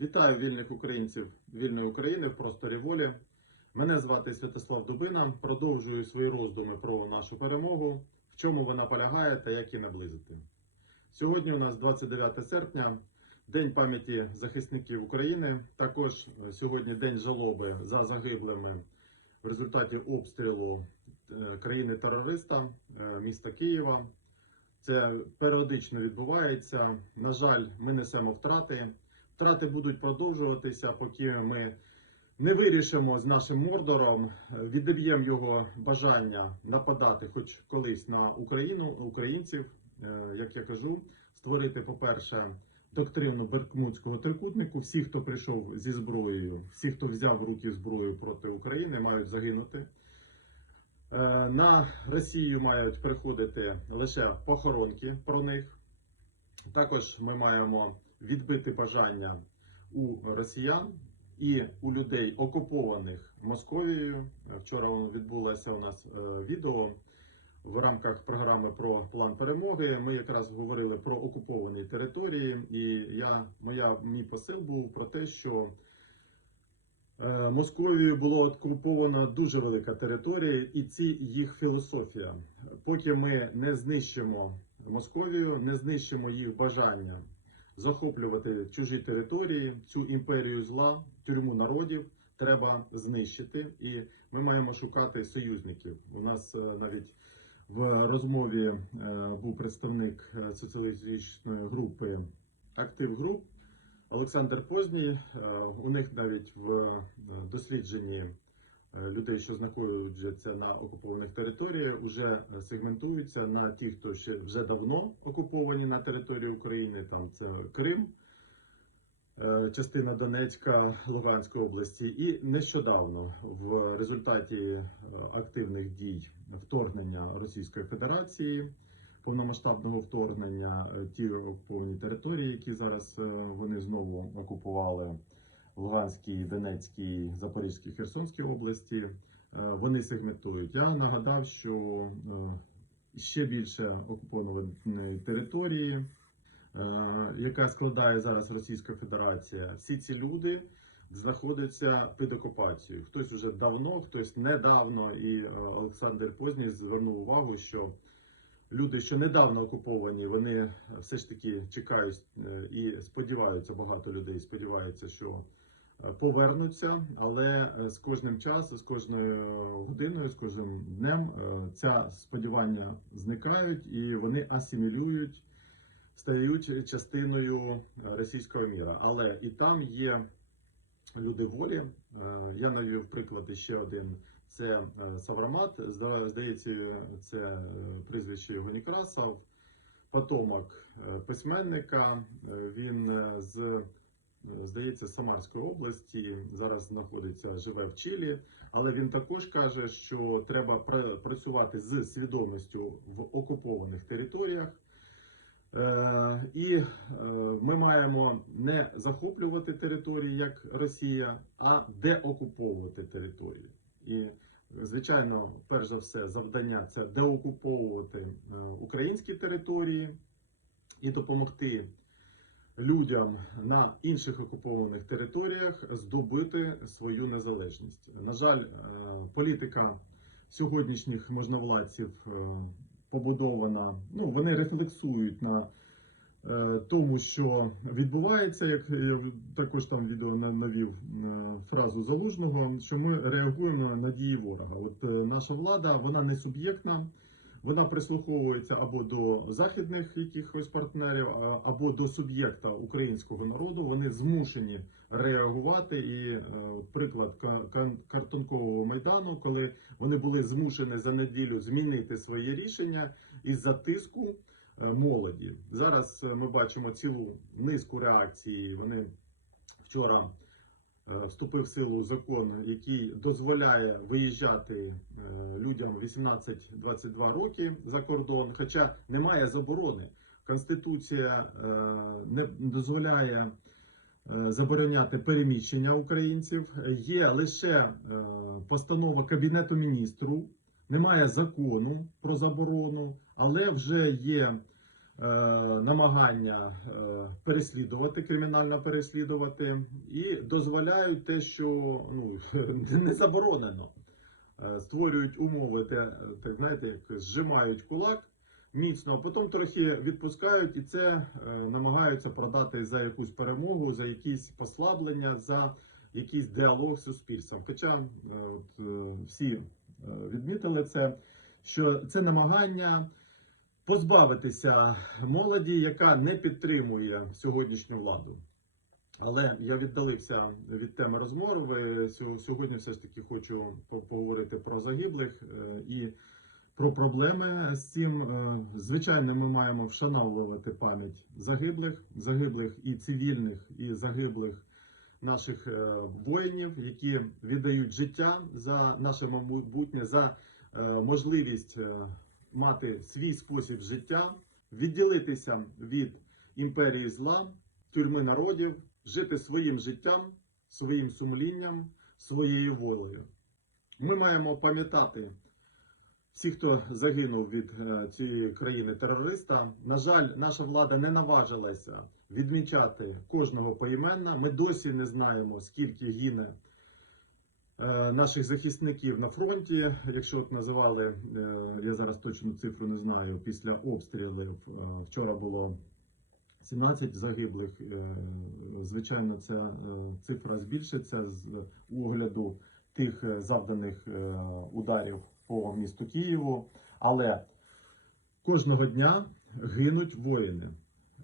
Вітаю вільних українців вільної України в просторі волі. Мене звати Святослав Дубина. Продовжую свої роздуми про нашу перемогу, в чому вона полягає та як її наблизити. Сьогодні у нас 29 серпня, День пам'яті захисників України. Також е, сьогодні день жалоби за загиблими в результаті обстрілу е, країни-терориста е, міста Києва. Це періодично відбувається. На жаль, ми несемо втрати. Втрати будуть продовжуватися, поки ми не вирішимо з нашим мордором, відіб'ємо його бажання нападати, хоч колись на Україну, українців. Е, Як я кажу, створити, по-перше, доктрину Беркмутського трикутнику. Всі, хто прийшов зі зброєю, всі, хто взяв в руки зброю проти України, мають загинути. Е, На Росію мають приходити лише похоронки про них. Також ми маємо відбити бажання у росіян і у людей, окупованих Московією. Вчора відбулося у нас е, відео в рамках програми про план перемоги. Ми якраз говорили про окуповані території, і я моя мій посил був про те, що Е, Московією було окуповано дуже велика територія, і ці їх філософія. Поки ми не знищимо Московію, не знищимо їх бажання захоплювати чужі території, цю імперію зла, тюрму народів треба знищити, і ми маємо шукати союзників. У нас е, навіть в розмові е, був представник е, соціалістичної групи Актив Груп. Олександр Позній, у них навіть в дослідженні людей, що знаходяться на окупованих територіях, вже сегментуються на ті, хто ще вже давно окуповані на території України. Там це Крим, е, частина Донецька, Луганської області, і нещодавно в результаті е, активних дій вторгнення Російської Федерації повномасштабного вторгнення е, ті окуповані території, які зараз е, вони знову окупували Луганській, Донецькій, Запорізькій, Херсонській області. е, Вони сегментують. Я нагадав, що е, ще більше окупованої території, е, яка складає зараз Російська Федерація. Всі ці люди знаходяться під окупацією. Хтось вже давно, хтось недавно. І Олександр Позній звернув увагу, що люди, що недавно окуповані, вони все ж таки чекають і сподіваються, багато людей сподіваються, що повернуться, але е, з кожним часом, з кожною годиною, з кожним днем е, ця сподівання зникають і вони асимілюють, стають частиною е, російського міра. Але і там є люди волі. Е, Я навів приклад ще один. Це е, Саврамат. Здається, це е, прізвище його Некрасов, потомок е, письменника. Е, Він е, з е, здається Самарської області. Зараз знаходиться, живе в Чилі. Але він також каже, що треба працювати з свідомістю в окупованих територіях. Е, І е, ми маємо не захоплювати території як Росія, а деокуповувати території. І звичайно, перш за все, завдання це деокуповувати е, українські території і допомогти людям на інших окупованих територіях здобути свою незалежність. На жаль, е, політика сьогоднішніх можновладців е, побудована. Ну вони рефлексують на е, тому, що відбувається, як я також там відео на- навів фразу залужного, що ми реагуємо на дії ворога. От наша влада вона не суб'єктна. Вона прислуховується або до західних якихось партнерів, або до суб'єкта українського народу. Вони змушені реагувати. І е, приклад ка- картонкового майдану, коли вони були змушені за неділю змінити своє рішення із-за тиску е, молоді. Зараз е, ми бачимо цілу низку реакцій. Вони вчора. Е, Вступив в силу закон, який дозволяє виїжджати е, людям 18-22 роки за кордон, хоча немає заборони. Конституція е, не дозволяє забороняти переміщення українців. Є лише постанова Кабінету міністрів, немає закону про заборону, але вже є намагання е, переслідувати, кримінально переслідувати, і дозволяють те, що ну, не заборонено. Е, Створюють умови, де е, так знаєте, як зжимають кулак міцно, а потім трохи відпускають і це е, намагаються продати за якусь перемогу, за якісь послаблення, за якийсь діалог з суспільством. Хоча е, от, е, всі е, відмітили це, що це намагання позбавитися молоді, яка не підтримує сьогоднішню владу. Але я віддалився від теми розмови. Сьогодні все ж таки хочу поговорити про загиблих е, і про проблеми з цим. Е, Звичайно, ми маємо вшановувати пам'ять загиблих, загиблих і цивільних, і загиблих наших е, воїнів, які віддають життя за наше майбутнє, за можливість мати свій спосіб життя, відділитися від імперії зла, тюрми народів, жити своїм життям, своїм сумлінням, своєю волею. Ми маємо пам'ятати всіх, хто загинув від е, цієї країни терориста. На жаль, наша влада не наважилася відмічати кожного поіменно. Ми досі не знаємо, скільки гине наших захисників на фронті. Якщо от називали, е, я зараз точну цифру не знаю, після обстрілів е, вчора було 17 загиблих. Е, Звичайно, ця е, цифра збільшиться з огляду тих е, завданих е, ударів по місту Києву. Але кожного дня гинуть воїни.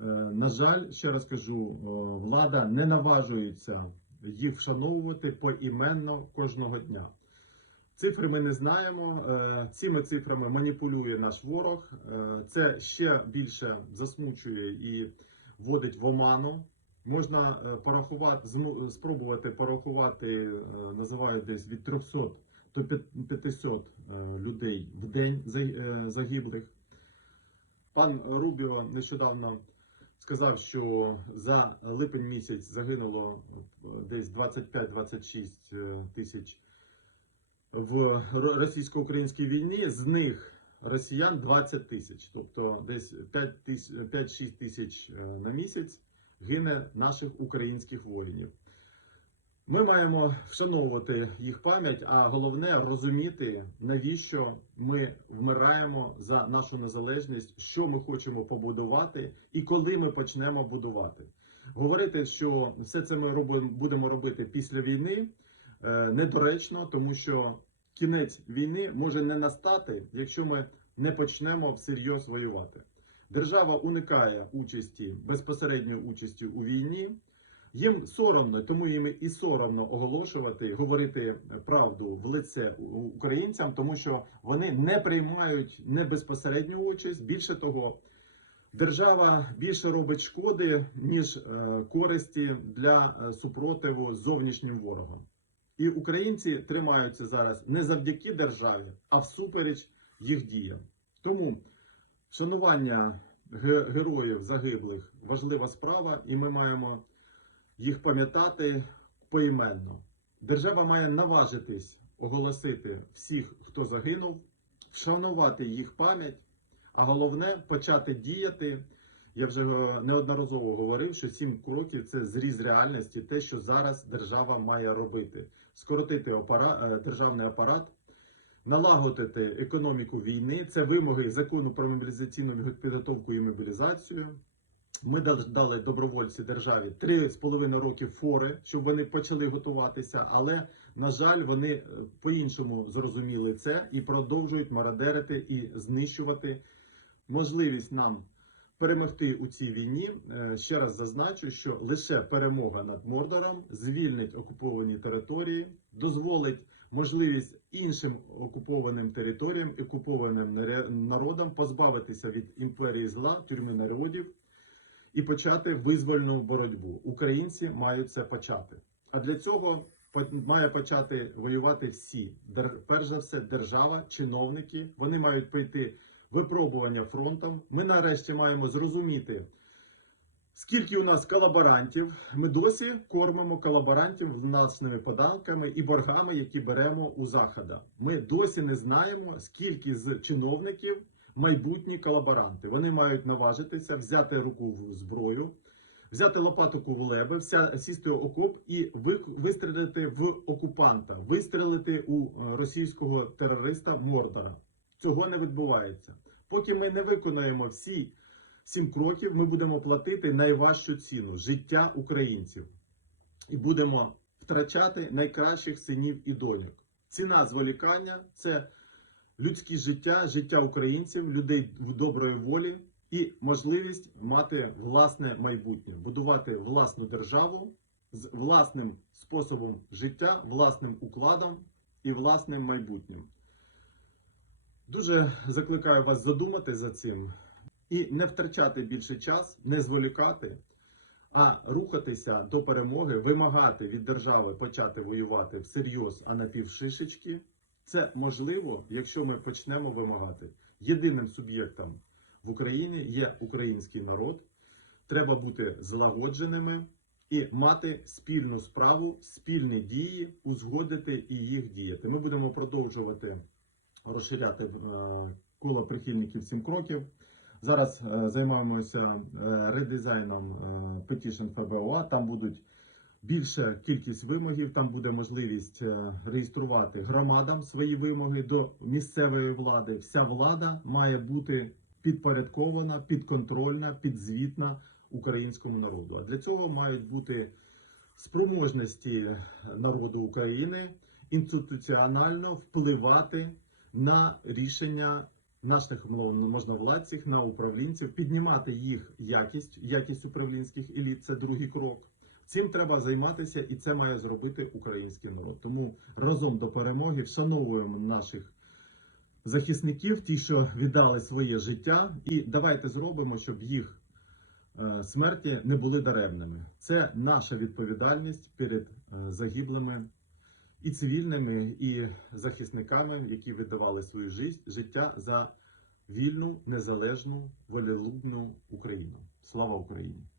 Е, На жаль, ще раз кажу, е, влада не наважується їх вшановувати поіменно кожного дня. Цифри ми не знаємо. Е, Цими цифрами маніпулює наш ворог. Е, Це ще більше засмучує і вводить в оману. Можна е, порахувати, спробувати порахувати, називають десь від 300 до 500 е, людей в день загиблих. Пан Рубіо нещодавно сказав, що за липень місяць загинуло десь 25-26 е, тисяч в російсько-українській війні. З них росіян 20 тисяч, тобто десь 5 тис- 5-6 тисяч е, на місяць гине наших українських воїнів. Ми маємо вшановувати їх пам'ять, а головне розуміти, навіщо ми вмираємо за нашу незалежність, що ми хочемо побудувати і коли ми почнемо будувати. Говорити, що все це ми робимо, будемо робити після війни, е, недоречно, тому що кінець війни може не настати, якщо ми не почнемо всерйоз воювати. Держава уникає участі безпосередньої участі у війні. Їм соромно, тому їм і соромно оголошувати, говорити правду в лице українцям, тому що вони не приймають не безпосередню участь. Більше того, держава більше робить шкоди ніж е, користі для е, супротиву зовнішнім ворогам. І українці тримаються зараз не завдяки державі, а всупереч їх діям. Тому шанування героїв загиблих важлива справа, і ми маємо їх пам'ятати поіменно. Держава має наважитись оголосити всіх, хто загинув, вшанувати їх пам'ять, а головне почати діяти. Я вже е, неодноразово говорив, що сім кроків це зріз реальності, те, що зараз держава має робити: скоротити апара- е, державний апарат, налагодити економіку війни. Це вимоги закону про мобілізаційну підготовку і мобілізацію. Ми дали добровольці державі три з половиною роки фори, щоб вони почали готуватися. Але на жаль, вони е, по-іншому зрозуміли це і продовжують мародерити і знищувати можливість нам перемогти у цій війні. Е, Ще раз зазначу, що лише перемога над Мордором звільнить окуповані території, дозволить можливість іншим окупованим територіям, окупованим народам позбавитися від імперії зла, тюрми народів і почати визвольну боротьбу. Українці мають це почати. А для цього має почати воювати всі. Перш за все, держава, чиновники. Вони мають пройти випробування фронтом. Ми нарешті маємо зрозуміти, скільки у нас колаборантів. Ми досі кормимо колаборантів власними податками і боргами, які беремо у захода. Ми досі не знаємо, скільки з чиновників майбутні колаборанти. Вони мають наважитися, взяти руку в зброю, взяти лопатку в леби, вся, сісти в окоп і ви- вистрелити в окупанта, вистрелити у е, російського терориста Мордора. Цього не відбувається. Поки ми не виконаємо всі сім кроків, ми будемо платити найважчу ціну життя українців і будемо втрачати найкращих синів і доньок. Ціна зволікання це людське життя, життя українців, людей в доброї волі і можливість мати власне майбутнє, будувати власну державу з власним способом життя, власним укладом і власним майбутнім. Дуже закликаю вас задумати за цим і не втрачати більше час, не зволікати, а рухатися до перемоги, вимагати від держави почати воювати всерйоз, а не півшишечки. Це можливо, якщо ми почнемо вимагати. Єдиним суб'єктом в Україні є український народ. Треба бути злагодженими і мати спільну справу, спільні дії, узгодити і їх діяти. Ми будемо продовжувати розширяти е, коло прихильників сім кроків. Зараз е, займаємося е, редизайном Petition FBOA. Там будуть більша кількість вимогів. Там буде можливість е, реєструвати громадам свої вимоги до місцевої влади. Вся влада має бути підпорядкована, підконтрольна, підзвітна українському народу. А для цього мають бути спроможності народу України інституціонально впливати на рішення наших можновладців, на управлінців, піднімати їх якість, якість управлінських еліт. Це другий крок. Цим треба займатися, і це має зробити український народ. Тому разом до перемоги вшановуємо наших захисників, ті, що віддали своє життя, і давайте зробимо, щоб їх е, смерті не були даремними. Це наша відповідальність перед е, загиблими і цивільними, і захисниками, які віддавали свою життя, за вільну, незалежну, волелюбну Україну. Слава Україні!